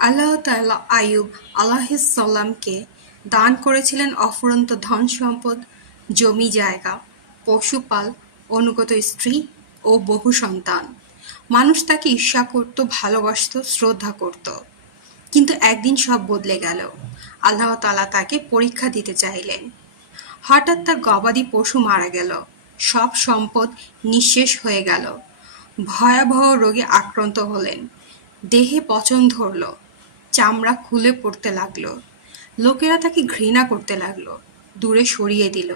আল্লাহ তাআলা আইয়ুব আলাইহিসসালামকে দান করেছিলেন অফুরন্ত ধন-সম্পদ, জমি-জায়গা, পশুপাল, অনুগত স্ত্রী ও বহু সন্তান। মানুষ তাকে ঈর্ষা করত, ভালোবাসত, শ্রদ্ধা করত। কিন্তু একদিন সব বদলে গেল। আল্লাহ তাআলা তাকে পরীক্ষা দিতে চাইলেন। হঠাৎ তার গবাদি পশু মারা গেল, সব সম্পদ নিঃশেষ হয়ে গেল। ভয়াবহ রোগে আক্রান্ত হলেন, দেহে পচন ধরল, চামড়া খুলে পড়তে লাগলো। লোকেরা তাকে ঘৃণা করতে লাগলো, দূরে সরিয়ে দিল।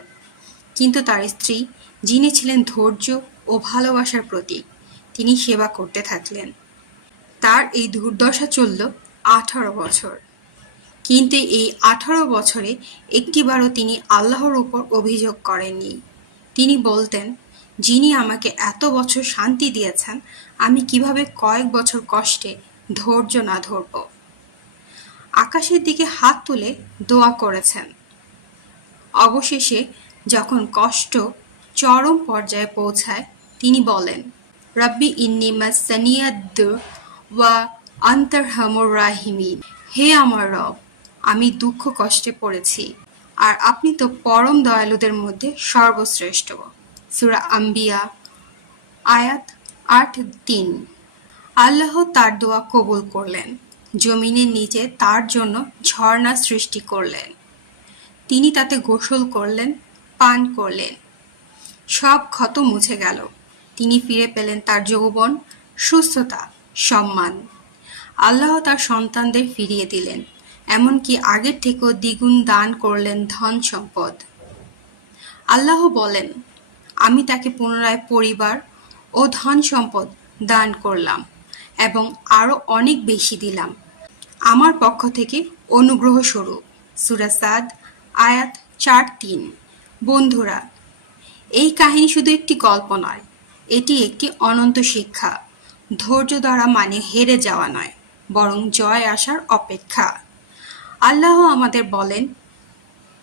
কিন্তু তার স্ত্রী, যিনি ছিলেন ধৈর্য ও ভালোবাসার প্রতীক, তিনি সেবা করতে থাকলেন। তার এই দুর্দশা চলল 18 বছর। কিন্তু এই 18 বছরে একটিবারও তিনি আল্লাহর উপর অভিযোগ করেননি। তিনি বলতেন, যিনি আমাকে এত বছর শান্তি দিয়েছেন, আমি কিভাবে কয়েক বছর কষ্টে ধৈর্য না ধরব। আকাশের দিকে হাত তুলে দোয়া করেছেন। অবশেষে যখন কষ্ট চরম পর্যায়ে পৌঁছায়, তিনি বলেন, রাব্বি ইন্নী মাসানিয়াদ-দুর ওয়া আনতা আরহামুর রাহিমিন। হে আমার রব, আমি দুঃখ কষ্টে পড়েছি, আর আপনি তো পরম দয়ালুদের মধ্যে সর্বশ্রেষ্ঠ। সূরা আম্বিয়া আয়াত ৮-৩। আল্লাহ তার দোয়া কবুল করলেন। জমিনের নিচে তার জন্য ঝর্ণা সৃষ্টি করলেন। তিনি তাতে গোসল করলেন, পান করলেন। সব ক্ষত মুছে গেল। তিনি ফিরে পেলেন তার যৌবন, সুস্থতা, সম্মান। আল্লাহ তার সন্তানদের ফিরিয়ে দিলেন, এমনকি আগের থেকেও দ্বিগুণ দান করলেন ধন সম্পদ। আল্লাহ বলেন, আমি তাকে পুনরায় পরিবার ও ধন সম্পদ দান করলাম এবং আরো অনেক বেশি দিলাম আমার পক্ষ থেকে অনুগ্রহ স্বরূপ। সূরা সাদ আয়াত ৪-৩। বন্ধুরা, এই কাহিনী শুধু একটি গল্প নয়, এটি একটি অনন্ত শিক্ষা। ধৈর্য ধরা মানে হেরে যাওয়া নয়, বরং জয় আসার অপেক্ষা। আল্লাহ আমাদের বলেন,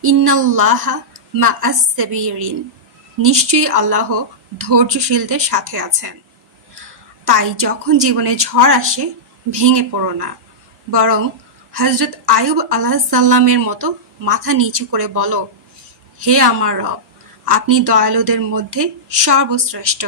ইন্নাল্লাহা মা'আস সাবিরিন। নিশ্চয়ই আল্লাহ ধৈর্যশীলদের সাথে আছেন। তাই যখন জীবনে ঝড় আসে, ভেঙে পড়ো না, বরং হযরত আইয়ুব আলাইহিসসালামের মতো মাথা নিচু করে বলো, হে আমার রব, আপনি দয়ালুদের মধ্যে সর্বশ্রেষ্ঠ।